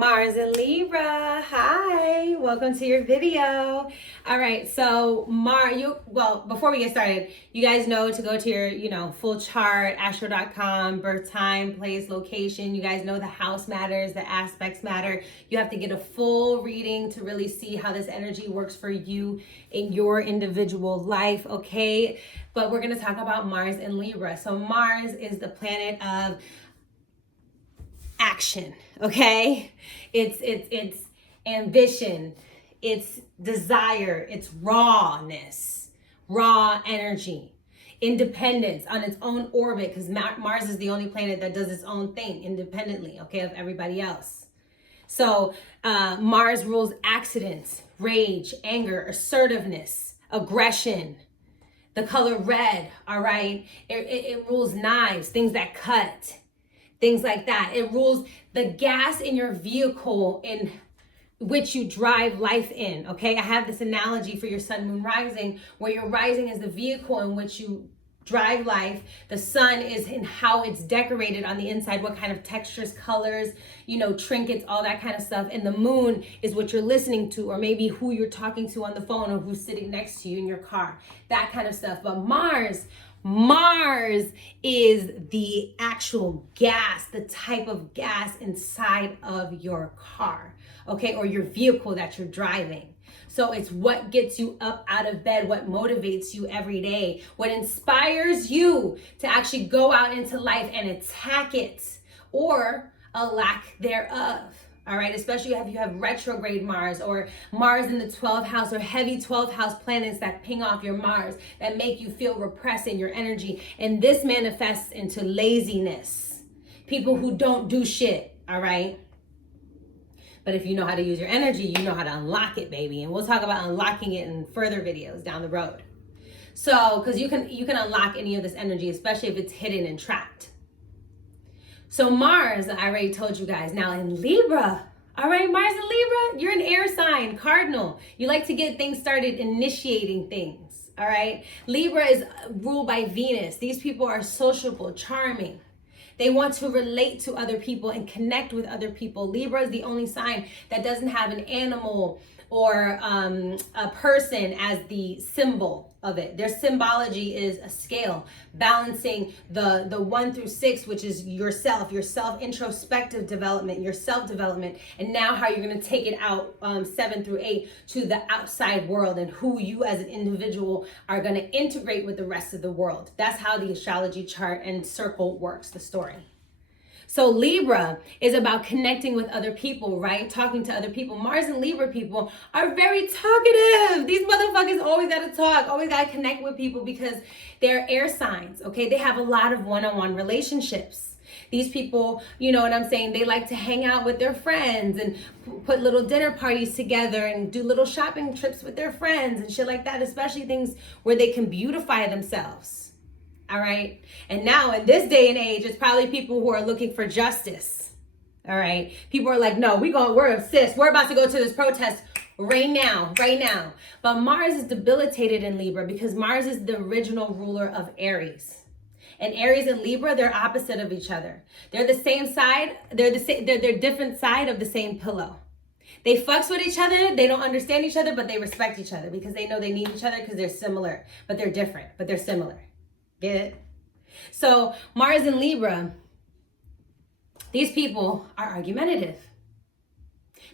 Mars and Libra, hi, welcome to your video. All right, so before we get started, you guys know to go to your, full chart, astro.com, birth time, place, location. You guys know the house matters, the aspects matter. You have to get a full reading to really see how this energy works for you in your individual life, okay? But we're gonna talk about Mars and Libra. So Mars is the planet of action, okay? It's ambition, it's desire, it's rawness, raw energy, independence on its own orbit, because Mars is the only planet that does its own thing independently, okay, of everybody else. So Mars rules accidents, rage, anger, assertiveness, aggression, the color red, all right? It rules knives, things that cut, things like that. It rules the gas in your vehicle in which you drive life in, okay? I have this analogy for your sun, moon, rising, where your rising is the vehicle in which you drive life. The sun is in how it's decorated on the inside, what kind of textures, colors, trinkets, all that kind of stuff. And the moon is what you're listening to, or maybe who you're talking to on the phone, or who's sitting next to you in your car, that kind of stuff. But Mars is the actual gas, the type of gas inside of your car, okay, or your vehicle that you're driving. So it's what gets you up out of bed, what motivates you every day, what inspires you to actually go out into life and attack it, or a lack thereof. All right, especially if you have retrograde Mars, or Mars in the 12th house, or heavy 12th house planets that ping off your Mars that make you feel repressed in your energy. And this manifests into laziness. People who don't do shit, all right? But if you know how to use your energy, you know how to unlock it, baby. And we'll talk about unlocking it in further videos down the road. So, because you can unlock any of this energy, especially if it's hidden and trapped. So Mars, I already told you guys, now in Libra, all right, Mars in Libra, you're an air sign, cardinal. You like to get things started, initiating things, all right? Libra is ruled by Venus. These people are sociable, charming. They want to relate to other people and connect with other people. Libra is the only sign that doesn't have an animal or a person as the symbol of it. Their symbology is a scale, balancing the 1 through 6, which is your self-introspective development, your self-development, and now how you're going to take it out 7 through 8 to the outside world, and who you as an individual are going to integrate with the rest of the world. That's how the astrology chart and circle works, the story. So Libra is about connecting with other people, right? Talking to other people. Mars and Libra people are very talkative. These motherfuckers always gotta talk, always gotta connect with people, because they're air signs, okay? They have a lot of one-on-one relationships. These people, you know what I'm saying? They like to hang out with their friends and put little dinner parties together and do little shopping trips with their friends and shit like that, especially things where they can beautify themselves. All right. And now in this day and age, it's probably people who are looking for justice. All right. People are like, no, we're obsessed. We're about to go to this protest right now. But Mars is debilitated in Libra because Mars is the original ruler of Aries. And Aries and Libra, they're opposite of each other. They're the same side. They're different side of the same pillow. They fucks with each other. They don't understand each other, but they respect each other because they know they need each other, because they're similar, but they're different, but they're similar. Get it? So Mars and Libra, these people are argumentative.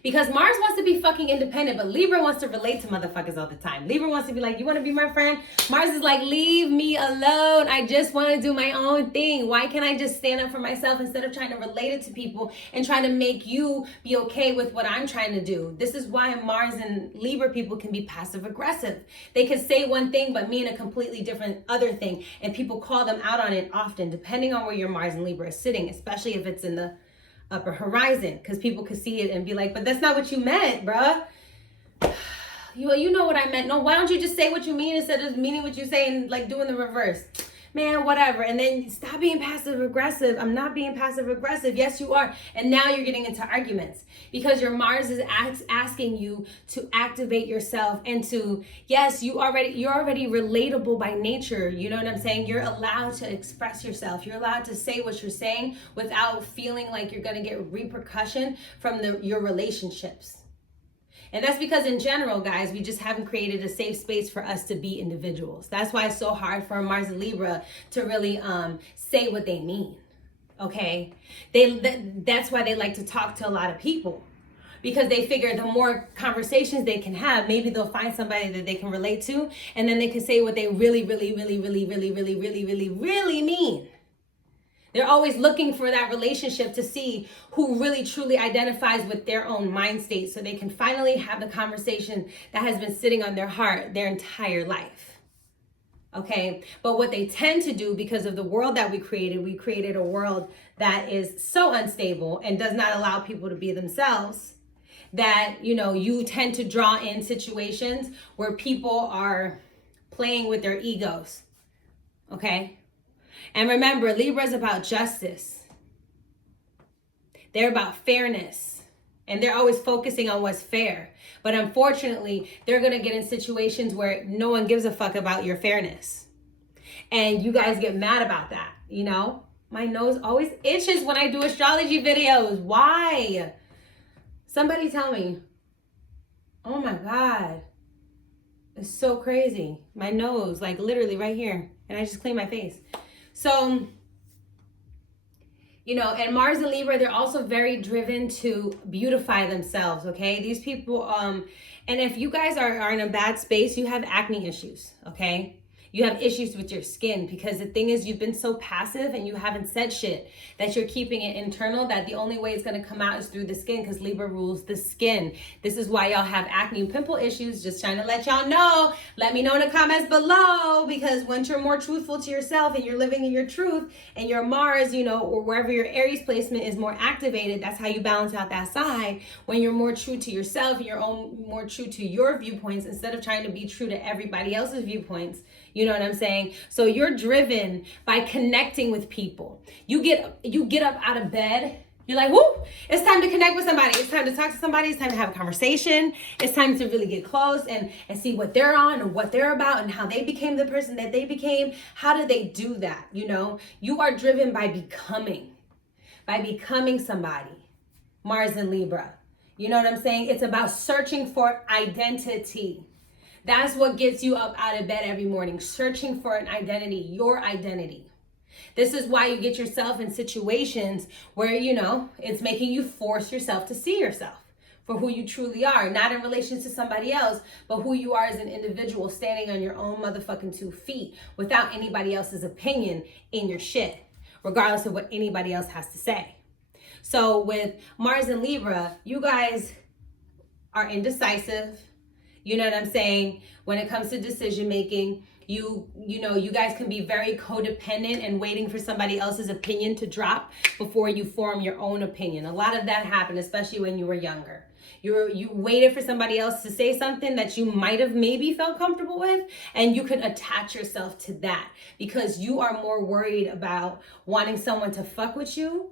Because Mars wants to be fucking independent, but Libra wants to relate to motherfuckers all the time. Libra wants to be like, you want to be my friend? Mars is like, leave me alone. I just want to do my own thing. Why can't I just stand up for myself instead of trying to relate it to people and trying to make you be okay with what I'm trying to do? This is why Mars and Libra people can be passive aggressive. They can say one thing but mean a completely different other thing. And people call them out on it often, depending on where your Mars and Libra is sitting, especially if it's in the upper horizon, because people could see it and be like, but that's not what you meant, bruh. You know what I meant. No, why don't you just say what you mean instead of meaning what you say and like doing the reverse? man, whatever. And then stop being passive aggressive. I'm not being passive aggressive. Yes, you are. And now you're getting into arguments because your Mars is asking you to activate yourself and to, yes, you're already relatable by nature. You know what I'm saying? You're allowed to express yourself. You're allowed to say what you're saying without feeling like you're going to get repercussion from your relationships. And that's because in general, guys, we just haven't created a safe space for us to be individuals. That's why it's so hard for Mars and Libra to really say what they mean. Okay? That's why they like to talk to a lot of people. Because they figure the more conversations they can have, maybe they'll find somebody that they can relate to, and then they can say what they really mean. They're always looking for that relationship to see who really truly identifies with their own mind state so they can finally have the conversation that has been sitting on their heart their entire life. Okay, but what they tend to do, because of the world that we created a world that is so unstable and does not allow people to be themselves, that, you know, you tend to draw in situations where people are playing with their egos. Okay? And remember, Libra is about justice. They're about fairness. And they're always focusing on what's fair. But unfortunately, they're going to get in situations where no one gives a fuck about your fairness. And you guys get mad about that, you know? My nose always itches when I do astrology videos. Why? Somebody tell me. Oh my God. It's so crazy. My nose, like literally right here. And I just cleaned my face. So, you know, and Mars and Libra, they're also very driven to beautify themselves, okay? These people, and if you guys are in a bad space, you have acne issues, okay? You have issues with your skin because the thing is you've been so passive and you haven't said shit that you're keeping it internal, that the only way it's going to come out is through the skin because Libra rules the skin. This is why y'all have acne and pimple issues. Just trying to let y'all know. Let me know in the comments below, because once you're more truthful to yourself and you're living in your truth and your Mars, you know, or wherever your Aries placement is more activated, that's how you balance out that side. When you're more true to yourself and you're more true to your viewpoints instead of trying to be true to everybody else's viewpoints. You know what I'm saying? So you're driven by connecting with people. You get up out of bed. You're like, whoo, it's time to connect with somebody. It's time to talk to somebody. It's time to have a conversation. It's time to really get close and see what they're on and what they're about and how they became the person that they became. How did they do that? You know, you are driven by becoming somebody. Mars and Libra. You know what I'm saying? It's about searching for identity. That's what gets you up out of bed every morning, searching for an identity, your identity. This is why you get yourself in situations where, you know, it's making you force yourself to see yourself for who you truly are, not in relation to somebody else, but who you are as an individual standing on your own motherfucking 2 feet without anybody else's opinion in your shit, regardless of what anybody else has to say. So with Mars and Libra, you guys are indecisive. You know what I'm saying? When it comes to decision making, you know, you guys can be very codependent and waiting for somebody else's opinion to drop before you form your own opinion. A lot of that happened, especially when you were younger. You waited for somebody else to say something that you might have maybe felt comfortable with, and you could attach yourself to that because you are more worried about wanting someone to fuck with you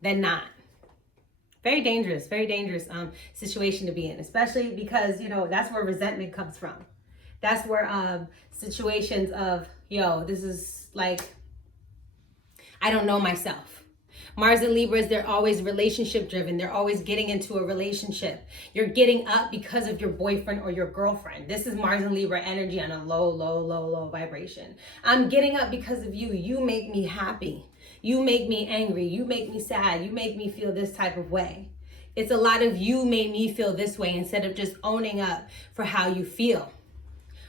than not. Very dangerous situation to be in, especially because, you know, that's where resentment comes from. That's where situations of, yo, this is like, I don't know myself. Mars and Libras, they're always relationship driven. They're always getting into a relationship. You're getting up because of your boyfriend or your girlfriend. This is Mars and Libra energy on a low vibration. I'm getting up because of you. You make me happy. You make me angry. You make me sad. You make me feel this type of way. It's a lot of you made me feel this way instead of just owning up for how you feel.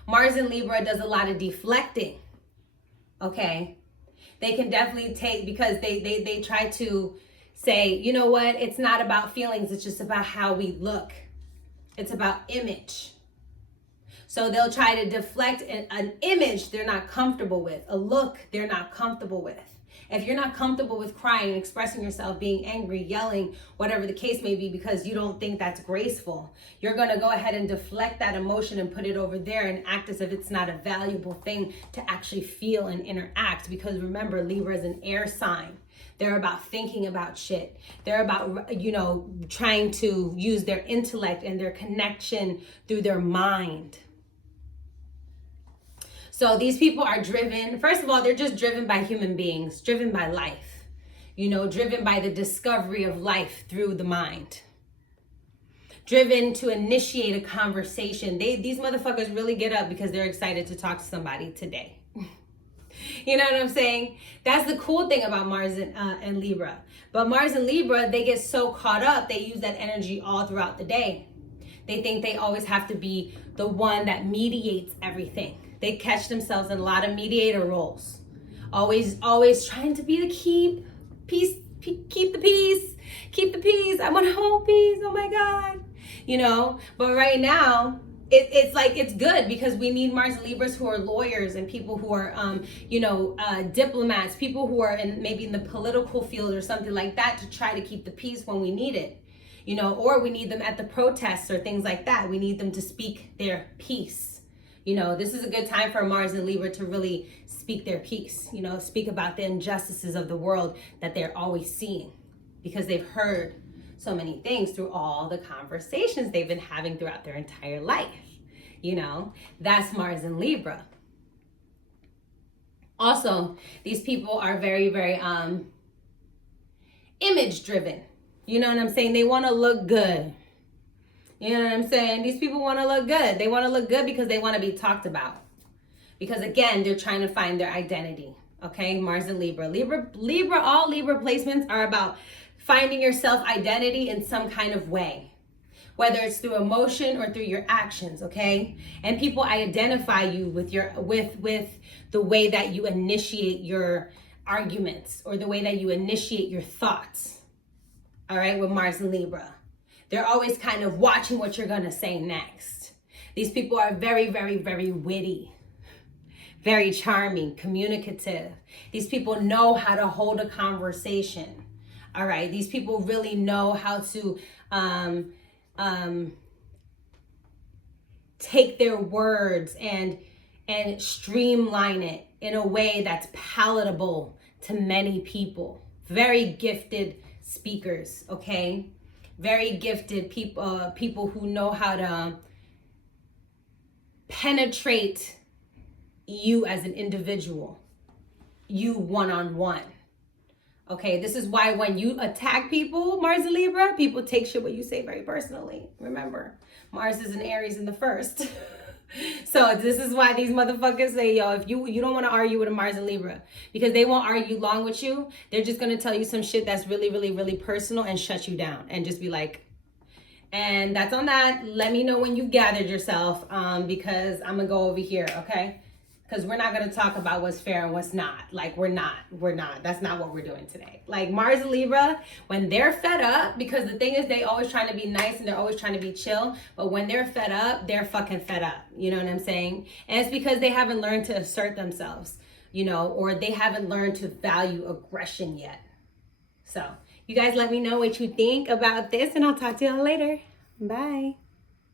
Mars and Libra does a lot of deflecting. Okay? They can definitely take, because they try to say, you know what? It's not about feelings. It's just about how we look. It's about image. So they'll try to deflect an image they're not comfortable with, a look they're not comfortable with. If you're not comfortable with crying, expressing yourself, being angry, yelling, whatever the case may be, because you don't think that's graceful, you're going to go ahead and deflect that emotion and put it over there and act as if it's not a valuable thing to actually feel and interact. Because remember, Libra is an air sign. They're about thinking about shit. They're about, trying to use their intellect and their connection through their mind. So these people are driven, first of all, they're just driven by human beings, driven by life, driven by the discovery of life through the mind, driven to initiate a conversation. These motherfuckers really get up because they're excited to talk to somebody today. You know what I'm saying? That's the cool thing about Mars and Libra. But Mars and Libra, they get so caught up, they use that energy all throughout the day. They think they always have to be the one that mediates everything. They catch themselves in a lot of mediator roles. Always trying to be the keep the peace. I want to hold peace. Oh my God. But right now, it's like, it's good because we need Mars and Libras who are lawyers and people who are, diplomats, people who are maybe in the political field or something like that to try to keep the peace when we need it. Or we need them at the protests or things like that. We need them to speak their piece. This is a good time for Mars and Libra to really speak their piece, speak about the injustices of the world that they're always seeing because they've heard so many things through all the conversations they've been having throughout their entire life. That's Mars and Libra. Also, these people are very, very image driven. You know what I'm saying? They want to look good. You know what I'm saying? These people want to look good. They want to look good because they want to be talked about. Because again, they're trying to find their identity. Okay, Mars and Libra. All Libra placements are about finding your self-identity in some kind of way. Whether it's through emotion or through your actions, okay? And people identify you with the way that you initiate your arguments or the way that you initiate your thoughts. All right, with Mars and Libra. They're always kind of watching what you're going to say next. These people are very, very, very witty, very charming, communicative. These people know how to hold a conversation. All right. These people really know how to take their words and streamline it in a way that's palatable to many people. Very gifted speakers, okay? Very gifted people who know how to penetrate you as an individual, you one-on-one. Okay, this is why when you attack people, Mars and Libra, people take shit what you say very personally. Remember, Mars is in Aries in the first. So this is why these motherfuckers say, yo, if you don't want to argue with a Mars and Libra, because they won't argue long with you. They're just going to tell you some shit that's really, really, really personal and shut you down and just be like, and that's on that. Let me know when you've gathered yourself because I'm going to go over here, okay? Because we're not going to talk about what's fair and what's not. Like, we're not. That's not what we're doing today. Like, Mars and Libra, when they're fed up, because the thing is, they always trying to be nice and they're always trying to be chill. But when they're fed up, they're fucking fed up. You know what I'm saying? And it's because they haven't learned to assert themselves, or they haven't learned to value aggression yet. So, you guys let me know what you think about this, and I'll talk to y'all later. Bye.